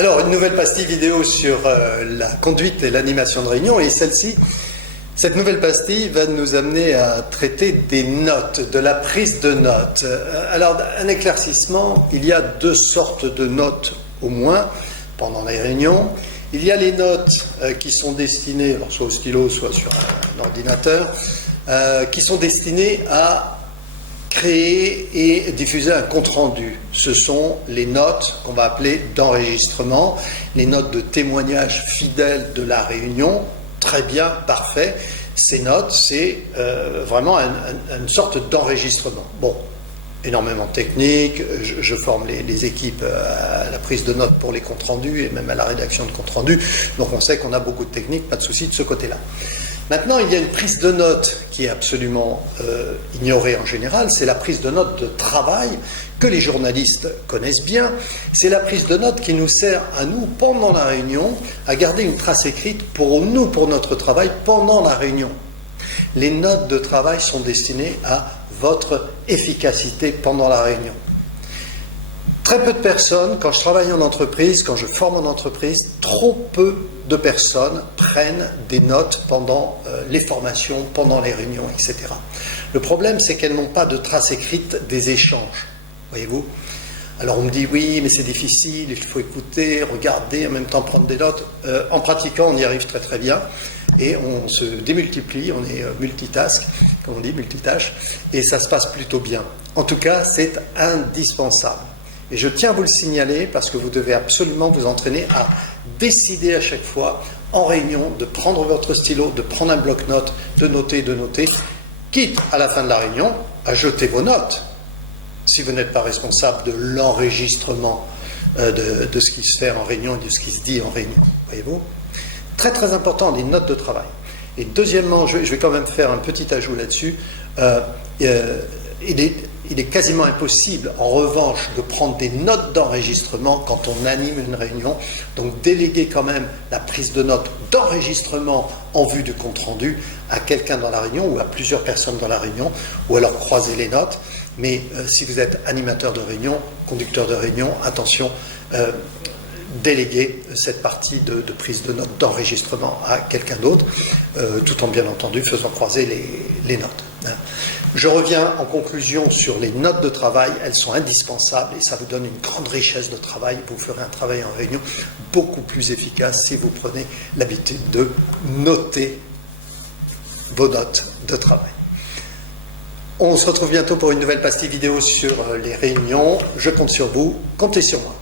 Alors, une nouvelle pastille vidéo sur la conduite et l'animation de réunion, et cette nouvelle pastille va nous amener à traiter des notes, de la prise de notes. Alors, un éclaircissement, il y a deux sortes de notes au moins pendant les réunions. Il y a les notes qui sont destinées, alors soit au stylo, soit sur un ordinateur, qui sont destinées à créer et diffuser un compte-rendu. Ce sont les notes qu'on va appeler d'enregistrement, les notes de témoignage fidèles de la réunion. Très bien, parfait. Ces notes, c'est vraiment une sorte d'enregistrement. Bon, énormément technique, je forme les équipes à la prise de notes pour les comptes rendus et même à la rédaction de comptes rendus, donc on sait qu'on a beaucoup de techniques, pas de souci de ce côté-là. Maintenant, il y a une prise de notes qui est absolument ignorée en général, c'est la prise de notes de travail que les journalistes connaissent bien. C'est la prise de notes qui nous sert à nous, pendant la réunion, à garder une trace écrite pour nous, pour notre travail, pendant la réunion. Les notes de travail sont destinées à votre efficacité pendant la réunion. Très peu de personnes, quand je travaille en entreprise, quand je forme en entreprise, trop peu de personnes prennent des notes pendant les formations, pendant les réunions, etc. Le problème, c'est qu'elles n'ont pas de trace écrite des échanges, voyez-vous. Alors on me dit, oui, mais c'est difficile, il faut écouter, regarder, en même temps prendre des notes. En pratiquant, on y arrive très très bien, et on se démultiplie, on est multitask, comme on dit, multitâche, et ça se passe plutôt bien. En tout cas, c'est indispensable. Et je tiens à vous le signaler parce que vous devez absolument vous entraîner à décider à chaque fois, en réunion, de prendre votre stylo, de prendre un bloc-notes, de noter, quitte à la fin de la réunion à jeter vos notes, si vous n'êtes pas responsable de l'enregistrement de ce qui se fait en réunion et de ce qui se dit en réunion. Voyez-vous ? Très très important, les notes de travail. Et deuxièmement, je vais quand même faire un petit ajout là-dessus. Il est quasiment impossible, en revanche, de prendre des notes d'enregistrement quand on anime une réunion. Donc, déléguer quand même la prise de notes d'enregistrement en vue du compte-rendu à quelqu'un dans la réunion ou à plusieurs personnes dans la réunion, ou alors croiser les notes. Mais si vous êtes animateur de réunion, conducteur de réunion, attention, déléguer cette partie de prise de notes d'enregistrement à quelqu'un d'autre, tout en bien entendu faisant croiser les notes. Je reviens en conclusion sur les notes de travail, elles sont indispensables et ça vous donne une grande richesse de travail. Vous ferez un travail en réunion beaucoup plus efficace si vous prenez l'habitude de noter vos notes de travail. On se retrouve bientôt pour une nouvelle pastille vidéo sur les réunions. Je compte sur vous, comptez sur moi.